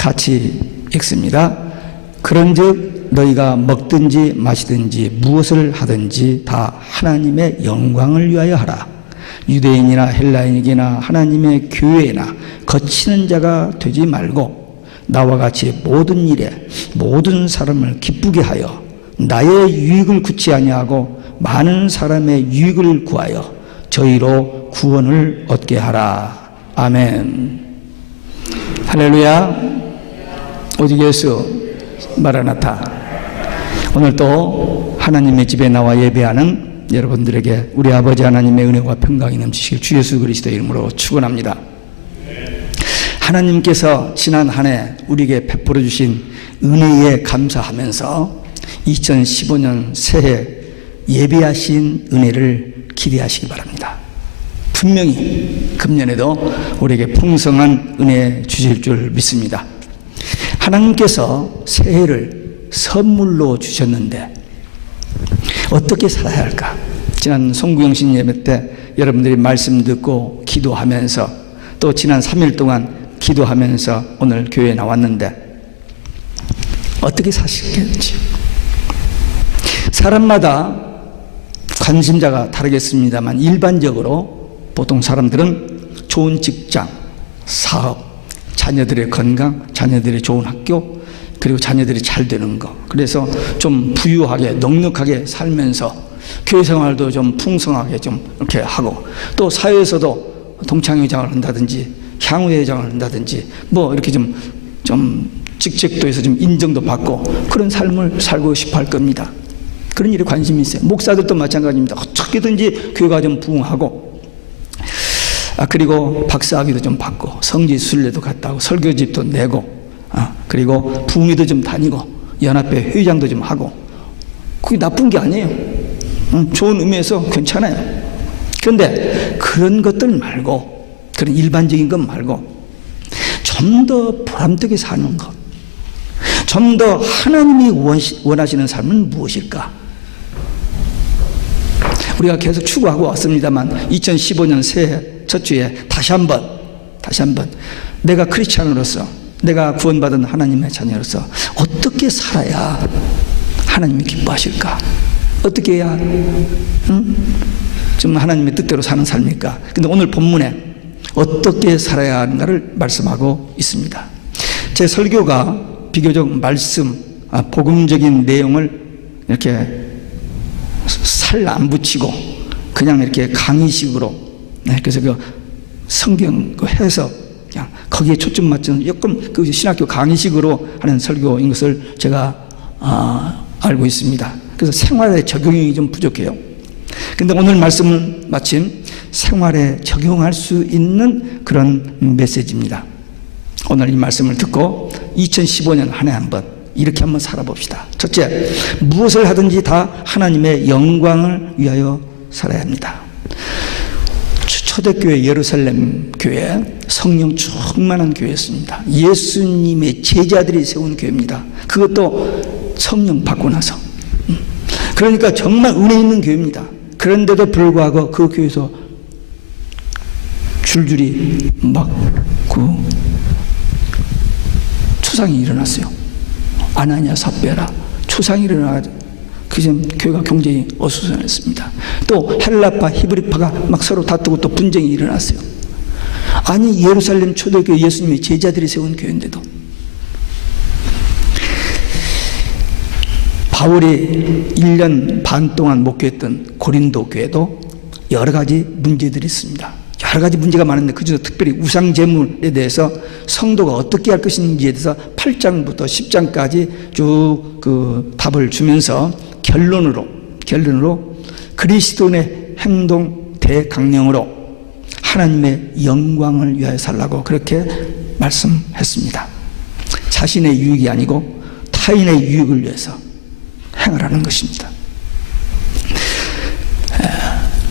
같이 읽습니다. 그런즉 너희가 먹든지 마시든지 무엇을 하든지 다 하나님의 영광을 위하여 하라. 유대인이나 헬라인이나 하나님의 교회나 거치는 자가 되지 말고 나와 같이 모든 일에 모든 사람을 기쁘게 하여 나의 유익을 구치 아니하고 많은 사람의 유익을 구하여 저희로 구원을 얻게 하라. 아멘. 할렐루야. 오직 예수 마라나타. 오늘 또 하나님의 집에 나와 예배하는 여러분들에게 우리 아버지 하나님의 은혜와 평강이 넘치실 주 예수 그리스도의 이름으로 축원합니다. 하나님께서 지난 한 해 우리에게 베풀어 주신 은혜에 감사하면서 2015년 새해 예비하신 은혜를 기대하시기 바랍니다. 분명히 금년에도 우리에게 풍성한 은혜 주실 줄 믿습니다. 하나님께서 새해를 선물로 주셨는데 어떻게 살아야 할까? 지난 송구영신 예배 때 여러분들이 말씀 듣고 기도하면서 또 지난 3일 동안 기도하면서 오늘 교회에 나왔는데 어떻게 사시겠는지. 사람마다 관심자가 다르겠습니다만 일반적으로 보통 사람들은 좋은 직장, 사업, 자녀들의 건강, 자녀들의 좋은 학교, 그리고 자녀들이 잘 되는 거, 그래서 좀 부유하게 넉넉하게 살면서 교회 생활도 좀 풍성하게 좀 이렇게 하고 또 사회에서도 동창회장을 한다든지 향후회장을 한다든지 뭐 이렇게 좀 직책도 해서 좀 인정도 받고 그런 삶을 살고 싶어 할 겁니다. 그런 일에 관심이 있어요. 목사들도 마찬가지입니다. 어떻게든지 교회가 좀 부흥하고 그리고 박사학위도 좀 받고 성지 순례도 갔다 오고 설교집도 내고 그리고 부흥회도 좀 다니고 연합회 회장도 좀 하고 그게 나쁜 게 아니에요. 좋은 의미에서 괜찮아요. 그런데 그런 것들 말고 그런 일반적인 것 말고 좀 더 보람되게 사는 것, 좀 더 하나님이 원하시는 삶은 무엇일까? 우리가 계속 추구하고 왔습니다만 2015년 새해 첫 주에 다시 한번 내가 크리스찬으로서 내가 구원받은 하나님의 자녀로서 어떻게 살아야 하나님이 기뻐하실까? 어떻게 해야 좀 하나님의 뜻대로 사는 삶일까? 근데 오늘 본문에 어떻게 살아야 하는가를 말씀하고 있습니다. 제 설교가 비교적 말씀, 복음적인 내용을 이렇게 살 안 붙이고 그냥 이렇게 강의식으로, 그래서 그 성경 그 해석 그냥 거기에 초점 맞추는 조금 그 신학교 강의식으로 하는 설교인 것을 제가 알고 있습니다. 그래서 생활에 적용이 좀 부족해요. 근데 오늘 말씀은 마침 생활에 적용할 수 있는 그런 메시지입니다. 오늘 이 말씀을 듣고 2015년 한 해 한번 이렇게 한번 살아봅시다. 첫째, 무엇을 하든지 다 하나님의 영광을 위하여 살아야 합니다. 초대교회 예루살렘 교회 성령 충만한 교회였습니다. 예수님의 제자들이 세운 교회입니다. 그것도 성령 받고 나서. 그러니까 정말 은혜 있는 교회입니다. 그런데도 불구하고 그 교회에서 줄줄이 막 그 초상이 일어났어요. 아나니아 삽베라 초상이 일어나가지고 그전 교회가 굉장히 어수선했습니다. 또 헬라파 히브리파가 막 서로 다투고 또 분쟁이 일어났어요. 아니 예루살렘 초대교회 예수님의 제자들이 세운 교회인데도 바울이 1년 반 동안 목회했던 고린도 교회도 여러 가지 문제들이 있습니다. 여러 가지 문제가 많은데 그중에서 특별히 우상제물에 대해서 성도가 어떻게 할 것인지에 대해서 8장부터 10장까지 쭉 그 답을 주면서 결론으로 그리스도인의 행동 대강령으로 하나님의 영광을 위하여 살라고 그렇게 말씀했습니다. 자신의 유익이 아니고 타인의 유익을 위해서 행하라는 것입니다.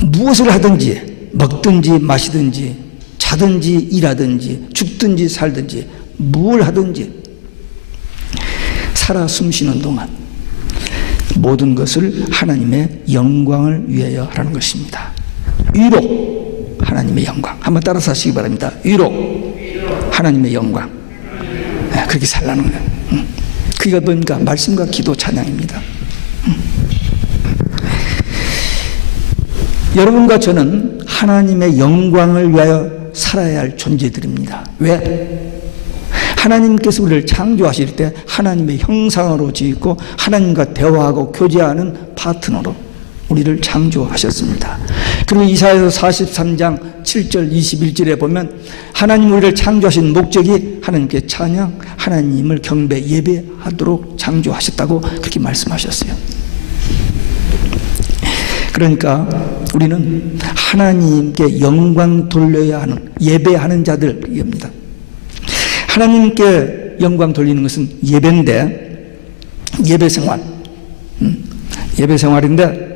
무엇을 하든지 먹든지 마시든지 자든지 일하든지 죽든지 살든지 뭘 하든지 살아 숨쉬는 동안 모든 것을 하나님의 영광을 위하여 하라는 것입니다. 위로 하나님의 영광 한번 따라서 하시기 바랍니다. 위로 하나님의 영광. 그렇게 살라는 거예요. 그게 뭡니까? 말씀과 기도 찬양입니다. 여러분과 저는 하나님의 영광을 위하여 살아야 할 존재들입니다. 왜? 하나님께서 우리를 창조하실 때 하나님의 형상으로 지었고 하나님과 대화하고 교제하는 파트너로 우리를 창조하셨습니다. 그리고 이사야서 43장 7절 21절에 보면 하나님 우리를 창조하신 목적이 하나님께 찬양, 하나님을 경배, 예배하도록 창조하셨다고 그렇게 말씀하셨어요. 그러니까 우리는 하나님께 영광 돌려야 하는, 예배하는 자들입니다. 하나님께 영광 돌리는 것은 예배인데, 예배 생활인데,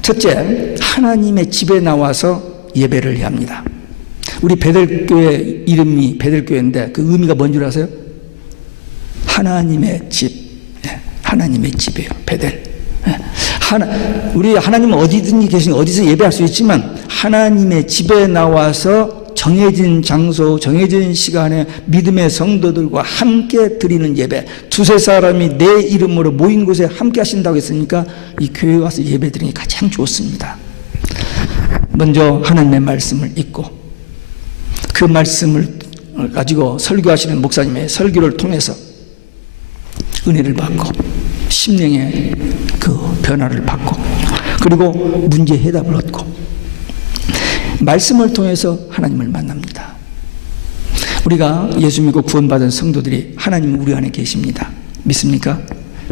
첫째, 하나님의 집에 나와서 예배를 해야 합니다. 우리 베델교회 이름이 베델교회인데 그 의미가 뭔 줄 아세요? 하나님의 집, 하나님의 집이에요. 베델. 우리 하나님은 어디든지 계신, 어디서 예배할 수 있지만 하나님의 집에 나와서 정해진 장소, 정해진 시간에 믿음의 성도들과 함께 드리는 예배, 두세 사람이 내 이름으로 모인 곳에 함께 하신다고 했으니까 이 교회에 와서 예배 드리는 게 가장 좋습니다. 먼저 하나님의 말씀을 읽고 그 말씀을 가지고 설교하시는 목사님의 설교를 통해서 은혜를 받고 심령의 그 변화를 받고 그리고 문제 해답을 얻고 말씀을 통해서 하나님을 만납니다. 우리가 예수 믿고 구원받은 성도들이 하나님은 우리 안에 계십니다. 믿습니까?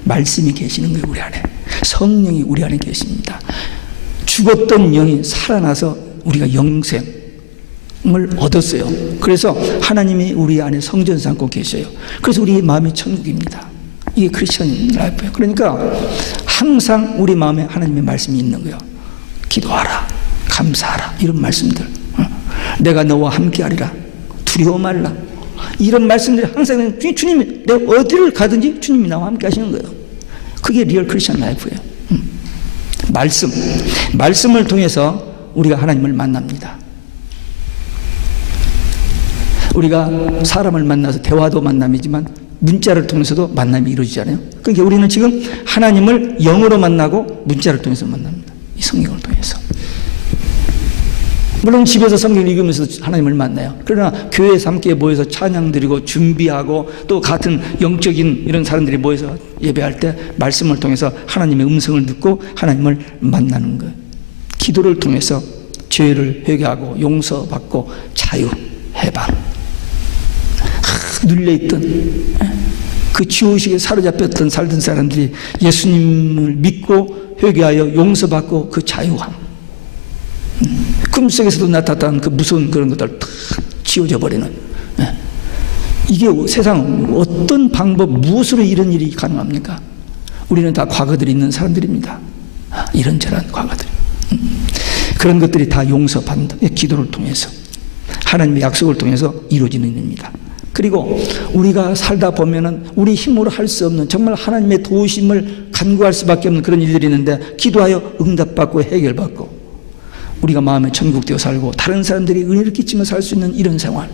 말씀이 계시는 거예요. 우리 안에 성령이 우리 안에 계십니다. 죽었던 영이 살아나서 우리가 영생을 얻었어요. 그래서 하나님이 우리 안에 성전 삼고 계셔요. 그래서 우리 마음이 천국입니다. 이게 크리스천 라이프예요. 그러니까 항상 우리 마음에 하나님의 말씀이 있는 거예요. 기도하라, 감사하라, 이런 말씀들. 내가 너와 함께하리라, 두려워 말라, 이런 말씀들이 항상 주님이, 내가 어디를 가든지 주님이 나와 함께 하시는 거예요. 그게 리얼 크리스천 라이프예요. 말씀을 통해서 우리가 하나님을 만납니다. 우리가 사람을 만나서 대화도 만남이지만 문자를 통해서도 만남이 이루어지잖아요. 그러니까 우리는 지금 하나님을 영으로 만나고 문자를 통해서 만납니다. 이 성경을 통해서. 물론 집에서 성경을 읽으면서 하나님을 만나요. 그러나 교회에서 함께 모여서 찬양 드리고 준비하고 또 같은 영적인 이런 사람들이 모여서 예배할 때 말씀을 통해서 하나님의 음성을 듣고 하나님을 만나는 거예요. 기도를 통해서 죄를 회개하고 용서받고 자유, 해방. 눌려있던 그 죄의식에 사로잡혔던 살던 사람들이 예수님을 믿고 회개하여 용서받고 그 자유함, 꿈속에서도 나타났던 그 무서운 그런 것들 다 지워져 버리는, 이게 세상 어떤 방법, 무엇으로 이런 일이 가능합니까? 우리는 다 과거들이 있는 사람들입니다. 이런저런 과거들, 그런 것들이 다 용서받는다. 기도를 통해서 하나님의 약속을 통해서 이루어지는 일입니다. 그리고 우리가 살다 보면은 우리 힘으로 할 수 없는, 정말 하나님의 도우심을 간구할 수밖에 없는 그런 일들이 있는데 기도하여 응답받고 해결받고 우리가 마음에 천국되어 살고 다른 사람들이 은혜를 끼치며 살 수 있는 이런 생활,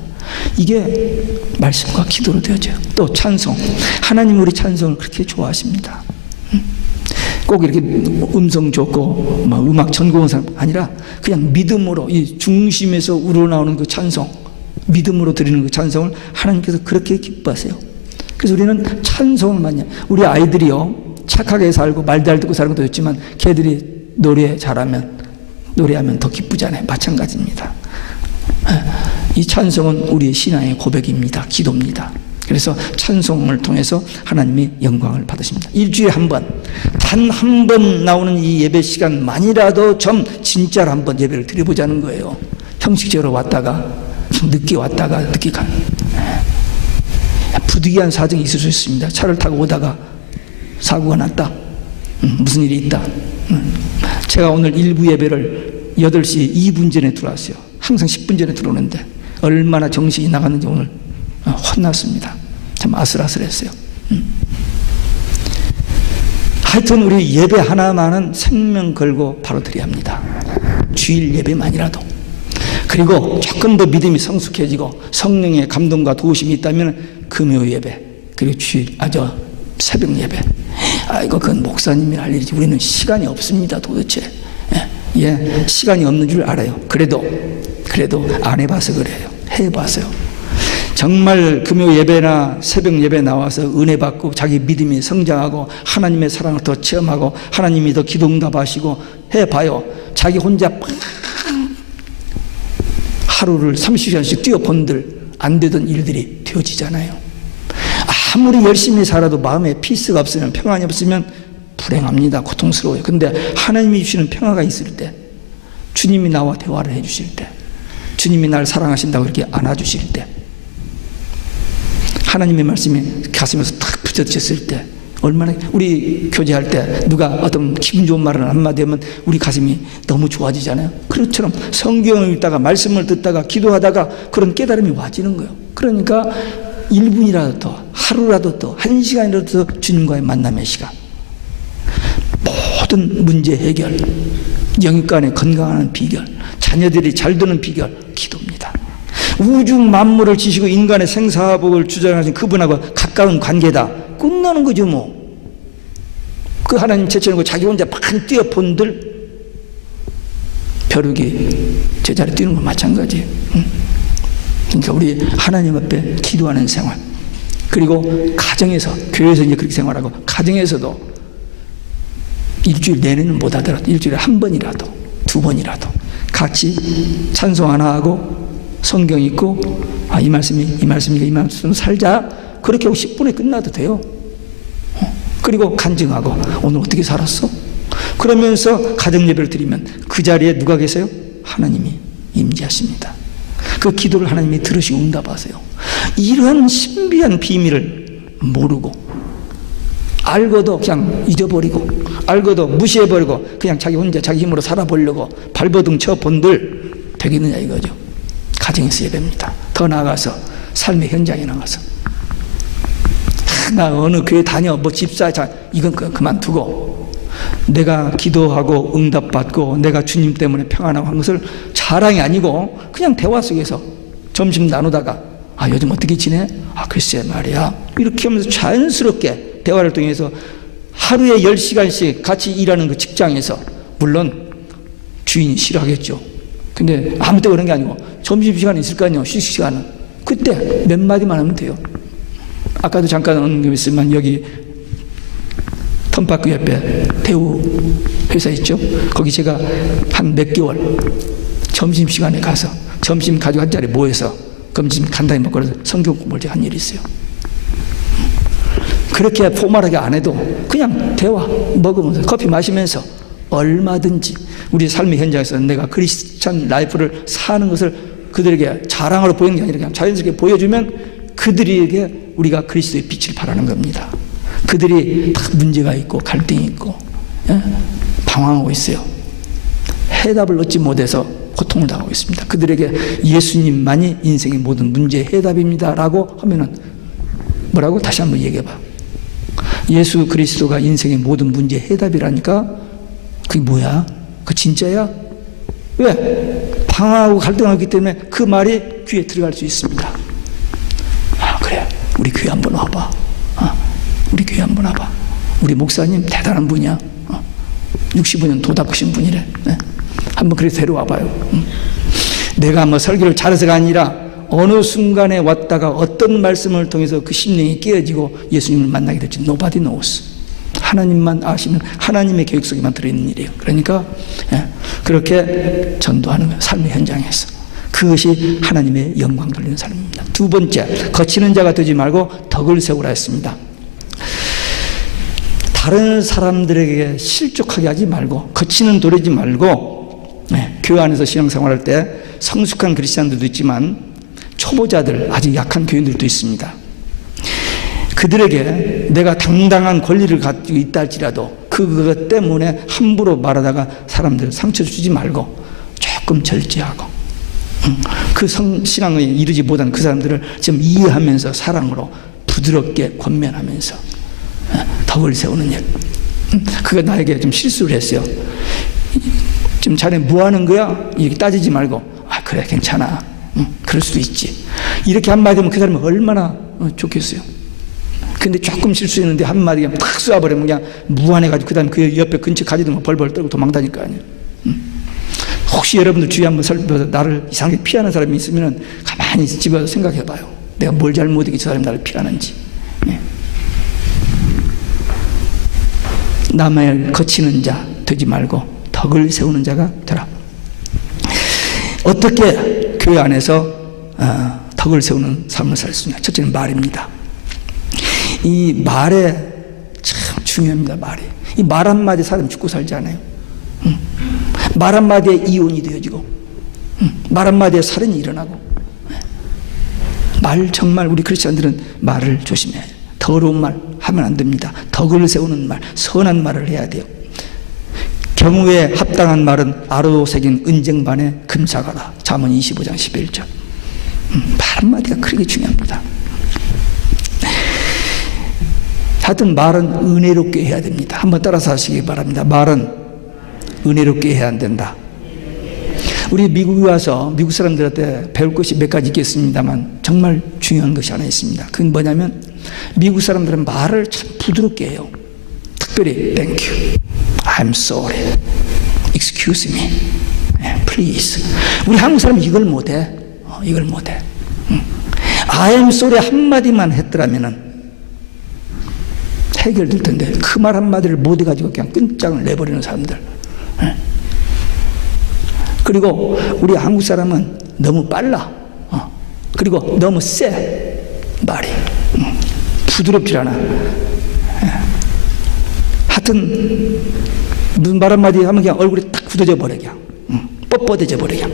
이게 말씀과 기도로 되어져요. 또 찬송, 하나님 우리 찬송을 그렇게 좋아하십니다. 꼭 이렇게 음성 좋고 음악 전공한 사람 아니라 그냥 믿음으로 이 중심에서 우러나오는 그 찬송, 믿음으로 드리는 그 찬송을 하나님께서 그렇게 기뻐하세요. 그래서 우리는 찬송을 많이, 우리 아이들이요 착하게 살고 말 잘 듣고 사는 것도 있지만 걔들이 노래하면 더 기쁘잖아요. 마찬가지입니다. 이 찬송은 우리의 신앙의 고백입니다. 기도입니다. 그래서 찬송을 통해서 하나님의 영광을 받으십니다. 일주일에 한 번, 단 한 번 나오는 이 예배 시간만이라도 좀 진짜로 한번 예배를 드려보자는 거예요. 형식적으로 왔다가 늦게 왔다가 늦게 간, 부득이한 사정이 있을 수 있습니다. 차를 타고 오다가 사고가 났다, 무슨 일이 있다. 제가 오늘 일부 예배를 8시 2분 전에 들어왔어요. 항상 10분 전에 들어오는데 얼마나 정신이 나갔는지 오늘 혼났습니다. 참 아슬아슬했어요. 하여튼 우리 예배 하나만은 생명 걸고 바로 드려야 합니다. 주일 예배만이라도. 그리고 조금 더 믿음이 성숙해지고 성령의 감동과 도우심이 있다면 금요 예배, 그리고 새벽 예배. 이거 그건 목사님이 할 일이지 우리는 시간이 없습니다 도대체. 시간이 없는 줄 알아요. 그래도 안 해봐서 그래요. 해봐서요. 정말 금요 예배나 새벽 예배 나와서 은혜 받고 자기 믿음이 성장하고 하나님의 사랑을 더 체험하고 하나님이 더 기도 응답하시고 해봐요. 자기 혼자 하루를 30시간씩 뛰어본들 안 되던 일들이 되어지잖아요. 아무리 열심히 살아도 마음에 피스가 없으면, 평안이 없으면 불행합니다. 고통스러워요. 근데 하나님이 주시는 평화가 있을 때, 주님이 나와 대화를 해 주실 때, 주님이 나를 사랑하신다고 이렇게 안아주실 때, 하나님의 말씀이 가슴에서 탁 부딪혔을 때, 얼마나, 우리 교제할 때 누가 어떤 기분 좋은 말을 한마디 하면 우리 가슴이 너무 좋아지잖아요. 그것처럼 성경을 읽다가 말씀을 듣다가 기도하다가 그런 깨달음이 와지는 거예요. 그러니까 1분이라도 더, 하루라도 더, 1시간이라도 더 주님과의 만남의 시간, 모든 문제 해결, 영육간의 건강한 비결, 자녀들이 잘 되는 비결, 기도입니다. 우주 만물을 지시고 인간의 생사복을 주장하신 그분하고 가까운 관계다. 끝나는 거죠 뭐. 그 하나님 제쳐놓고 자기 혼자 막 뛰어본들 벼룩이 제자리 뛰는 거 마찬가지예요. 그러니까 우리 하나님 앞에 기도하는 생활, 그리고 가정에서, 교회에서 이제 그렇게 생활하고, 가정에서도 일주일 내내는 못 하더라도 일주일에 한 번이라도, 두 번이라도 같이 찬송 하나 하고 성경 읽고, 이 말씀으로 살자. 그렇게 하고 10분에 끝나도 돼요. 그리고 간증하고, 오늘 어떻게 살았어? 그러면서 가정 예배를 드리면 그 자리에 누가 계세요? 하나님이 임재하십니다. 그 기도를 하나님이 들으시고 응답하세요. 이런 신비한 비밀을 모르고, 알고도 그냥 잊어버리고, 알고도 무시해버리고 그냥 자기 혼자 자기 힘으로 살아보려고 발버둥 쳐본들 되겠느냐 이거죠. 가정에서 예배입니다. 더 나아가서 삶의 현장에 나가서, 나 어느 교회 다녀, 집사, 이건 그만두고, 내가 기도하고 응답받고 내가 주님 때문에 평안하고 한 것을 자랑이 아니고 그냥 대화 속에서 점심 나누다가, 요즘 어떻게 지내? 글쎄 말이야. 이렇게 하면서 자연스럽게 대화를 통해서 하루에 10시간씩 같이 일하는 그 직장에서, 물론 주인이 싫어하겠죠. 근데 아무 때 그런 게 아니고 점심시간이 있을 거 아니에요. 휴식시간은. 그때 몇 마디만 하면 돼요. 아까도 잠깐 언급했지만 여기 턴파크 옆에 대우 회사 있죠. 거기 제가 한 몇 개월 점심시간에 가서 점심 가지고 한 자리에 모여서 점심 간단히 먹고 성경 공부를 제가 한 일이 있어요. 그렇게 포멀하게 안 해도 그냥 대화 먹으면서 커피 마시면서 얼마든지 우리 삶의 현장에서 내가 크리스찬 라이프를 사는 것을 그들에게 자랑으로 보이는 게 아니라 그냥 자연스럽게 보여주면 그들에게 우리가 그리스도의 빛을 발하는 겁니다. 그들이 다 문제가 있고 갈등이 있고 방황하고 있어요. 해답을 얻지 못해서 고통을 당하고 있습니다. 그들에게 예수님만이 인생의 모든 문제의 해답입니다 라고 하면은 뭐라고? 다시 한번 얘기해봐. 예수 그리스도가 인생의 모든 문제의 해답이라니까? 그게 뭐야? 그 진짜야? 왜? 방황하고 갈등하기 때문에 그 말이 귀에 들어갈 수 있습니다. 그래, 우리 교회 한번 와봐. 우리 교회 한번 와봐. 우리 목사님 대단한 분이야. 65년 도 닦으신 분이래. 한번 그래서 데려와봐요. 내가 뭐 설교를 잘해서가 아니라 어느 순간에 왔다가 어떤 말씀을 통해서 그 심령이 깨어지고 예수님을 만나게 될지 nobody knows. 하나님만 아시는, 하나님의 계획 속에만 들어있는 일이에요. 그러니까 그렇게 전도하는 거예요. 삶의 현장에서. 그것이 하나님의 영광 돌리는 삶입니다. 두 번째, 거치는 자가 되지 말고 덕을 세우라 했습니다. 다른 사람들에게 실족하게 하지 말고, 거치는 도리지 말고, 교회 안에서 신앙생활할 때 성숙한 그리스도인들도 있지만 초보자들, 아직 약한 교인들도 있습니다. 그들에게 내가 당당한 권리를 가지고 있다 할지라도 그것 때문에 함부로 말하다가 사람들 상처 주지 말고 조금 절제하고, 그 신앙을 이루지 못한 그 사람들을 좀 이해하면서 사랑으로 부드럽게 권면하면서 덕을 세우는 일. 그가 나에게 좀 실수를 했어요. 지금 자네 뭐 하는 거야? 이렇게 따지지 말고, 아, 그래, 괜찮아. 그럴 수도 있지. 이렇게 한마디 하면 그 사람은 얼마나 좋겠어요. 근데 조금 실수했는데 한마디 그냥 팍 쏘아버리면 그냥 무안해가지고 그 다음에 그 옆에 근처 가지도 벌벌 떨고 도망다닐 거 아니에요. 혹시 여러분들 주위에 한번 살펴서 나를 이상하게 피하는 사람이 있으면 가만히 집에 와서 생각해 봐요. 내가 뭘 잘못했기 저 사람이 나를 피하는지. 예. 남을 거치는 자 되지 말고 덕을 세우는 자가 되라. 어떻게 교회 안에서 덕을 세우는 삶을 살 수 있냐. 첫째는 말입니다. 이 말에 참 중요합니다. 말이. 이 말 한마디 사람 죽고 살지 않아요. 말 한마디에 이혼이 되어지고 말 한마디에 살인이 일어나고. 말 정말 우리 크리스천들은 말을 조심해야 돼요. 더러운 말 하면 안 됩니다. 덕을 세우는 말, 선한 말을 해야 돼요. 경우에 합당한 말은 아로 새긴 은쟁반에 금사가라. 잠언 25장 11절. 말 한마디가 그렇게 중요합니다. 하여튼 말은 은혜롭게 해야 됩니다. 한번 따라서 하시기 바랍니다. 말은 은혜롭게 해야 안 된다. 우리 미국에 와서 미국 사람들한테 배울 것이 몇 가지 있겠습니다만 정말 중요한 것이 하나 있습니다. 그건 뭐냐면 미국 사람들은 말을 참 부드럽게 해요. 특별히 Thank you, I'm sorry, Excuse me, Please. 우리 한국 사람은 이걸 못해. 이걸 못해. I'm sorry 한마디만 했더라면은 해결될 텐데 그 말 한마디를 못 해가지고 그냥 끈장을 내버리는 사람들. 그리고 우리 한국 사람은 너무 빨라. 그리고 너무 세. 말이. 부드럽지 않아. 하여튼 무슨 말 한마디 하면 그냥 얼굴이 딱 굳어져 버려. 그냥. 뻣뻣해져 버려.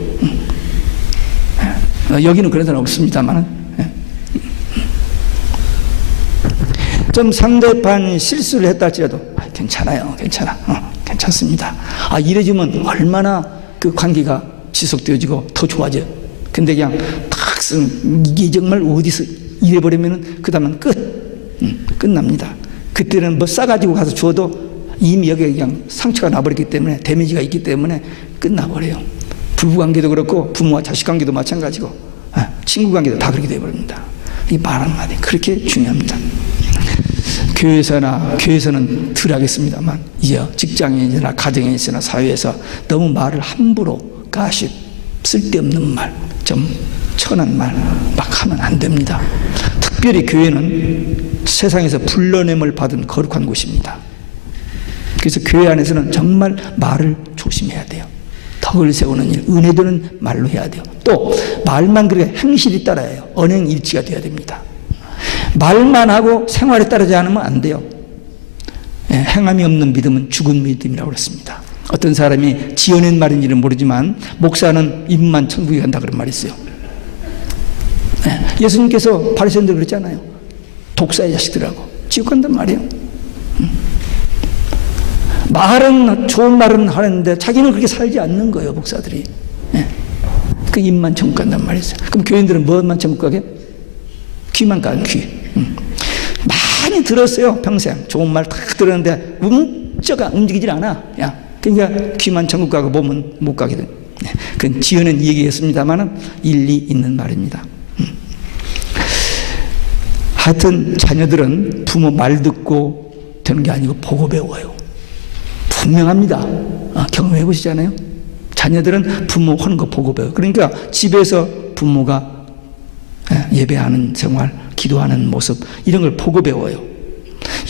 여기는 그런 사람 없습니다만. 좀 상대방이 실수를 했다 할지라도 괜찮아요. 괜찮아. 괜찮습니다. 이래주면 얼마나 그 관계가 지속되어지고 더 좋아져요. 근데 그냥 탁 쓰는 이게 정말 어디서 이래버리면 그 다음은 끝납니다. 그때는 뭐 싸가지고 가서 주어도 이미 여기에 그냥 상처가 나버렸기 때문에 데미지가 있기 때문에 끝나버려요. 부부관계도 그렇고 부모와 자식관계도 마찬가지고 친구관계도 다 그렇게 되어버립니다. 이 말 한마디 그렇게 중요합니다. 교회에서는 덜 하겠습니다만 이제 직장인이나 가정에 있으나 사회에서 너무 말을 함부로 가십 쓸데없는 말, 좀 천한 말 막 하면 안 됩니다. 특별히 교회는 세상에서 불러냄을 받은 거룩한 곳입니다. 그래서 교회 안에서는 정말 말을 조심해야 돼요. 덕을 세우는 일, 은혜 되는 말로 해야 돼요. 또 말만 그렇게 행실이 따라야 해요. 언행일치가 돼야 됩니다. 말만 하고 생활에 따르지 않으면 안 돼요. 행함이 없는 믿음은 죽은 믿음이라고 그랬습니다. 어떤 사람이 지어낸 말인지는 모르지만 목사는 입만 천국에 간다 그런 말이 있어요. 예수님께서 바리새인들 그랬잖아요. 독사의 자식들하고 지옥 간단 말이에요. 말은 좋은 말은 하는데 자기는 그렇게 살지 않는 거예요. 목사들이. 그 입만 천국 간단 말이었어요. 그럼 교인들은 뭐만 천국 가게? 귀만 가는 귀. 많이 들었어요. 평생 좋은 말 다 들었는데 움직이질 않아. 그러니까 귀만 천국 가고 몸은 못 가게 돼. 그건 지어낸 얘기였습니다만 일리 있는 말입니다. 하여튼 자녀들은 부모 말 듣고 되는 게 아니고 보고 배워요. 분명합니다. 경험해 보시잖아요. 자녀들은 부모 하는 거 보고 배워요. 그러니까 집에서 부모가 예배하는 생활, 기도하는 모습 이런 걸 보고 배워요.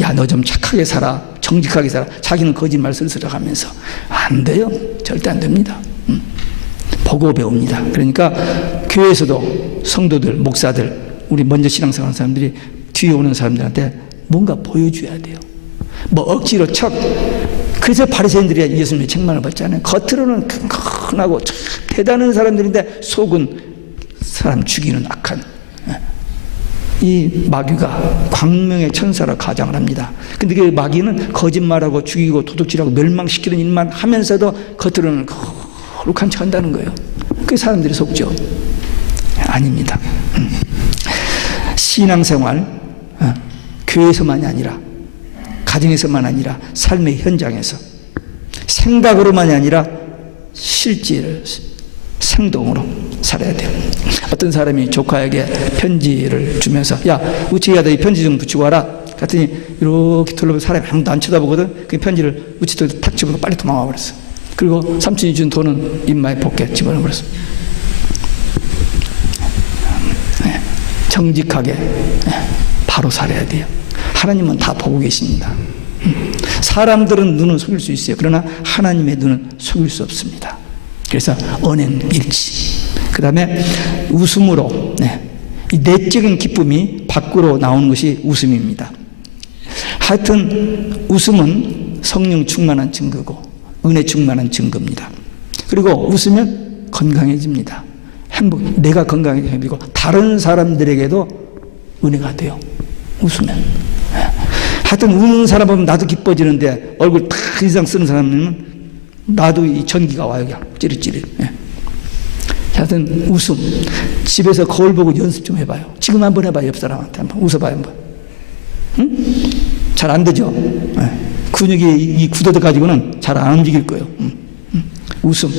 야, 너 좀 착하게 살아, 정직하게 살아. 자기는 거짓말 쓸쓸하면서 안 돼요. 절대 안 됩니다. 보고 배웁니다. 그러니까 교회에서도 성도들, 목사들, 우리 먼저 신앙생활하는 사람들이 뒤에 오는 사람들한테 뭔가 보여줘야 돼요. 뭐 억지로 그래서 바리새인들이 예수님의 책망을 받잖아요. 겉으로는 큰하고 대단한 사람들인데 속은 사람 죽이는 악한 이 마귀가 광명의 천사라 가장을 합니다. 근데 그 마귀는 거짓말하고 죽이고 도둑질하고 멸망시키는 일만 하면서도 겉으로는 거룩한 척 한다는 거예요. 그게 사람들이 속죠. 아닙니다. 신앙생활 교회에서만이 아니라 가정에서만 아니라 삶의 현장에서 생각으로만이 아니라 실제로 생동으로 살아야 돼요. 어떤 사람이 조카에게 편지를 주면서 야 우치기야 이 편지 좀 붙이고 와라 그랬더니 이렇게 둘러보고 사람이 아무도 안 쳐다보거든. 그 편지를 우치통에 탁 집어넣고 빨리 도망가 버렸어. 그리고 삼촌이 준 돈은 입마에 벗게 집어넣어 버렸어. 정직하게 바로 살아야 돼요. 하나님은 다 보고 계십니다. 사람들은 눈은 속일 수 있어요. 그러나 하나님의 눈은 속일 수 없습니다. 그래서 언행일치. 그 다음에 웃음으로 이 내적인 기쁨이 밖으로 나오는 것이 웃음입니다. 하여튼 웃음은 성령 충만한 증거고 은혜 충만한 증거입니다. 그리고 웃으면 건강해집니다. 행복, 내가 건강해지고 다른 사람들에게도 은혜가 돼요. 웃으면. 하여튼 우는 사람 보면 나도 기뻐지는데 얼굴 탁 인상 쓰는 사람은 나도 이 전기가 와요. 그냥 찌릿찌릿. 하여튼 웃음. 집에서 거울 보고 연습 좀 해봐요. 지금 한번 해봐요. 옆 사람한테 한번 웃어봐요. 한번. 응? 잘 안 되죠? 근육이 이 굳어져 가지고는 잘 안 움직일 거예요. 웃음.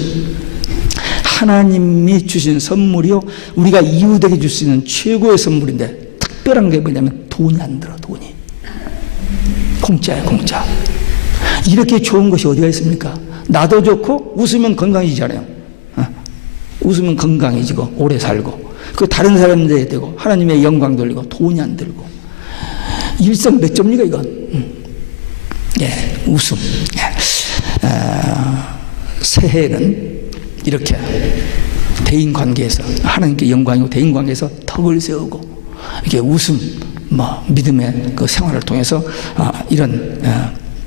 하나님이 주신 선물이요. 우리가 이웃에게 줄 수 있는 최고의 선물인데 특별한 게 뭐냐면 돈이 안 들어. 돈이. 공짜야 공짜. 이렇게 좋은 것이 어디가 있습니까? 나도 좋고 웃으면 건강해지잖아요. 웃으면 건강해지고 오래 살고 그 다른 사람들에게 되고 하나님의 영광 돌리고 돈이 안 들고 일석몇점리가 이건. 웃음. 새해는 이렇게 대인관계에서 하나님께 영광이고 대인관계에서 덕을 세우고 이렇게 웃음 믿음의 그 생활을 통해서 이런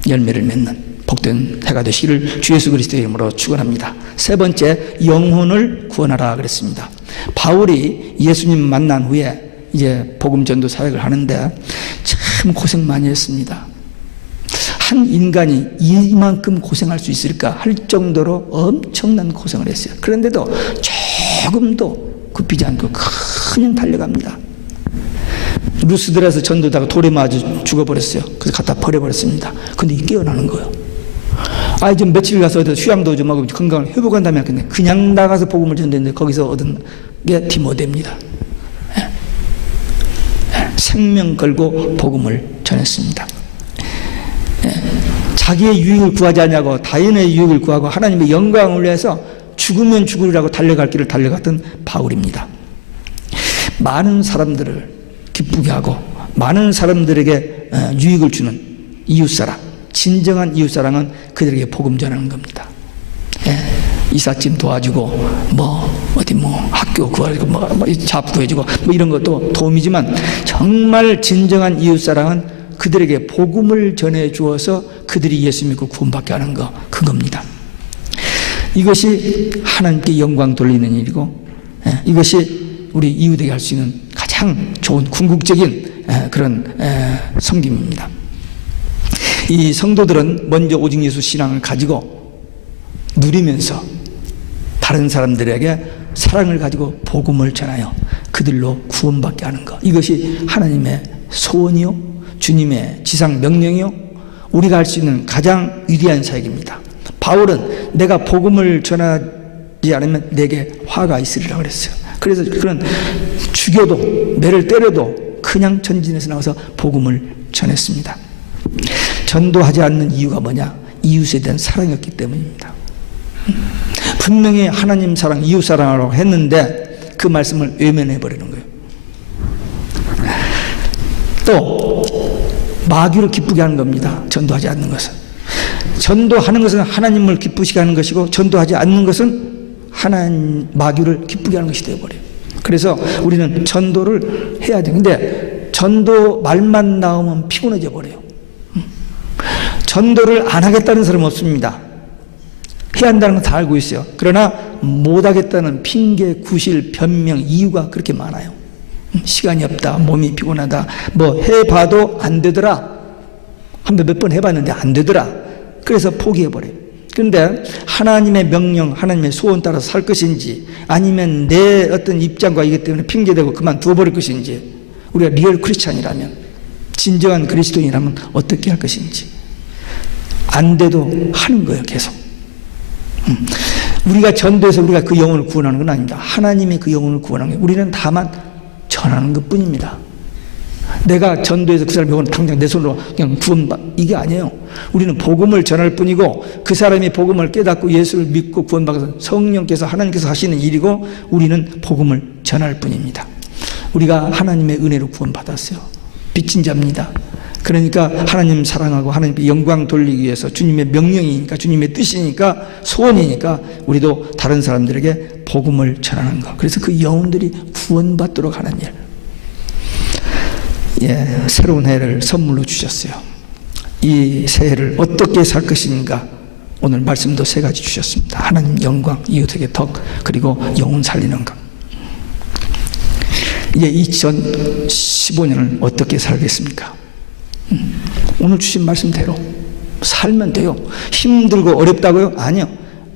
열매를 맺는 복된 해가 되시기를 주 예수 그리스도의 이름으로 축원합니다. 세 번째, 영혼을 구원하라 그랬습니다. 바울이 예수님 만난 후에 이제 복음 전도 사역을 하는데 참 고생 많이 했습니다. 한 인간이 이만큼 고생할 수 있을까 할 정도로 엄청난 고생을 했어요. 그런데도 조금도 굽히지 않고 그냥 달려갑니다. 루스드라에서 전도다가 돌에 맞아 죽어버렸어요. 그래서 갖다 버려버렸습니다. 근데 깨어나는 거예요. 좀 며칠 가서 휴양도 좀 하고 건강을 회복한 다음에 그냥 나가서 복음을 전했는데 거기서 얻은 게 디모데입니다. 생명 걸고 복음을 전했습니다. 자기의 유익을 구하지 않냐고 다인의 유익을 구하고 하나님의 영광을 위해서 죽으면 죽으리라고 달려갈 길을 달려갔던 바울입니다. 많은 사람들을 기쁘게 하고 많은 사람들에게 유익을 주는 이웃사랑, 진정한 이웃사랑은 그들에게 복음 전하는 겁니다. 이삿짐 도와주고 학교 구하고 잡 구해주고 이런 것도 도움이지만 정말 진정한 이웃사랑은 그들에게 복음을 전해 주어서 그들이 예수 믿고 구원받게 하는 거 그겁니다. 이것이 하나님께 영광 돌리는 일이고 이것이 우리 이웃에게 할 수 있는 가장 좋은 궁극적인 그런 섬김입니다. 이 성도들은 먼저 오직 예수 신앙을 가지고 누리면서 다른 사람들에게 사랑을 가지고 복음을 전하여 그들로 구원받게 하는 것, 이것이 하나님의 소원이요 주님의 지상 명령이요 우리가 할 수 있는 가장 위대한 사역입니다. 바울은 내가 복음을 전하지 않으면 내게 화가 있으리라 그랬어요. 그래서 그런 죽여도 매를 때려도 그냥 전진해서 나와서 복음을 전했습니다. 전도하지 않는 이유가 뭐냐? 이웃에 대한 사랑이었기 때문입니다. 분명히 하나님 사랑, 이웃 사랑하라고 했는데 그 말씀을 외면해 버리는 거예요. 또 마귀를 기쁘게 하는 겁니다. 전도하지 않는 것은. 전도하는 것은 하나님을 기쁘시게 하는 것이고 전도하지 않는 것은 마귀를 기쁘게 하는 것이 되어버려요. 그래서 우리는 전도를 해야 돼요. 근데 전도 말만 나오면 피곤해져 버려요. 전도를 안 하겠다는 사람은 없습니다. 해야 한다는 건 다 알고 있어요. 그러나 못하겠다는 핑계, 구실, 변명, 이유가 그렇게 많아요. 시간이 없다, 몸이 피곤하다, 해봐도 안 되더라, 몇 번 해봤는데 안 되더라, 그래서 포기해버려요. 그런데 하나님의 명령, 하나님의 소원 따라서 살 것인지 아니면 내 어떤 입장과 이기 때문에 핑계대고 그만두어버릴 것인지, 우리가 리얼 크리스찬이라면, 진정한 그리스도인이라면 어떻게 할 것인지 안 돼도 하는 거예요. 계속. 우리가 전도해서 우리가 그 영혼을 구원하는 건 아닙니다. 하나님이 그 영혼을 구원하는 거예요. 우리는 다만 전하는 것 뿐입니다. 내가 전도해서 그 사람 영혼을 당장 내 손으로 그냥 구원받, 이게 아니에요. 우리는 복음을 전할 뿐이고, 그 사람이 복음을 깨닫고 예수를 믿고 구원받아서 성령께서 하나님께서 하시는 일이고, 우리는 복음을 전할 뿐입니다. 우리가 하나님의 은혜로 구원받았어요. 빚진 자입니다. 그러니까 하나님 사랑하고 하나님께 영광 돌리기 위해서, 주님의 명령이니까, 주님의 뜻이니까, 소원이니까 우리도 다른 사람들에게 복음을 전하는 것. 그래서 그 영혼들이 구원받도록 하는 일. 새로운 해를 선물로 주셨어요. 이 새해를 어떻게 살 것인가, 오늘 말씀도 3가지 주셨습니다. 하나님 영광, 이웃에게 덕, 그리고 영혼 살리는 것. 이제 2015년을 어떻게 살겠습니까? 오늘 주신 말씀대로 살면 돼요. 힘들고 어렵다고요? 아니요.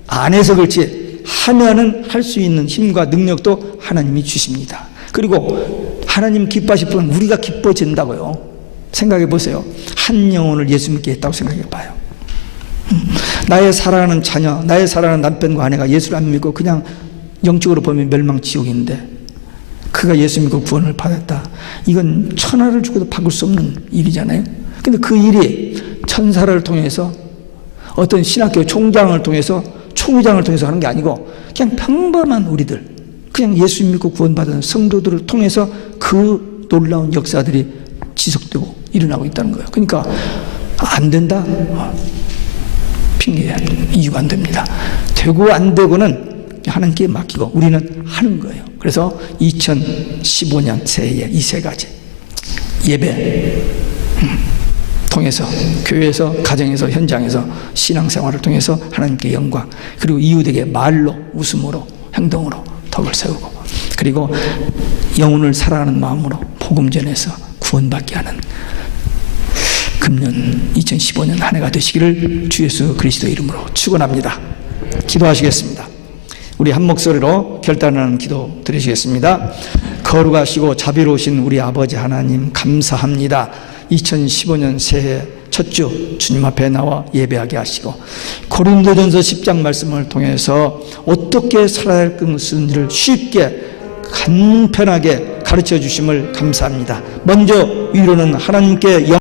안 해서 그렇지, 하면은 할 수 있는 힘과 능력도 하나님이 주십니다. 그리고 하나님 기뻐하실 분은 우리가 기뻐진다고요. 생각해 보세요. 한 영혼을 예수 믿게 했다고 생각해 봐요. 나의 사랑하는 자녀, 나의 사랑하는 남편과 아내가 예수를 안 믿고 그냥 영적으로 보면 멸망지옥인데, 그가 예수 믿고 구원을 받았다. 이건 천하를 주고도 바꿀 수 없는 일이잖아요. 근데 그 일이 천사를 통해서, 어떤 신학교 총장을 통해서, 총회장을 통해서 하는 게 아니고, 그냥 평범한 우리들, 그냥 예수 믿고 구원받은 성도들을 통해서 그 놀라운 역사들이 지속되고 일어나고 있다는 거예요. 그러니까 안 된다? 핑계야. 이유가 안 됩니다. 되고 안 되고는 하나님께 맡기고 우리는 하는 거예요. 그래서 2015년 새해에 이 3가지 예배 통해서, 교회에서, 가정에서, 현장에서, 신앙생활을 통해서 하나님께 영광, 그리고 이웃에게 말로, 웃음으로, 행동으로 덕을 세우고, 그리고 영혼을 사랑하는 마음으로 복음 전해서 구원받게 하는 금년 2015년 한 해가 되시기를 주 예수 그리스도 이름으로 축원합니다. 기도하시겠습니다. 우리 한 목소리로 결단하는 기도 드리시겠습니다. 거룩하시고 자비로우신 우리 아버지 하나님, 감사합니다. 2015년 새해 첫 주 주님 앞에 나와 예배하게 하시고, 고린도전서 10장 말씀을 통해서 어떻게 살아야 할 것인지를 쉽게 간편하게 가르쳐 주심을 감사합니다. 먼저 위로는 하나님께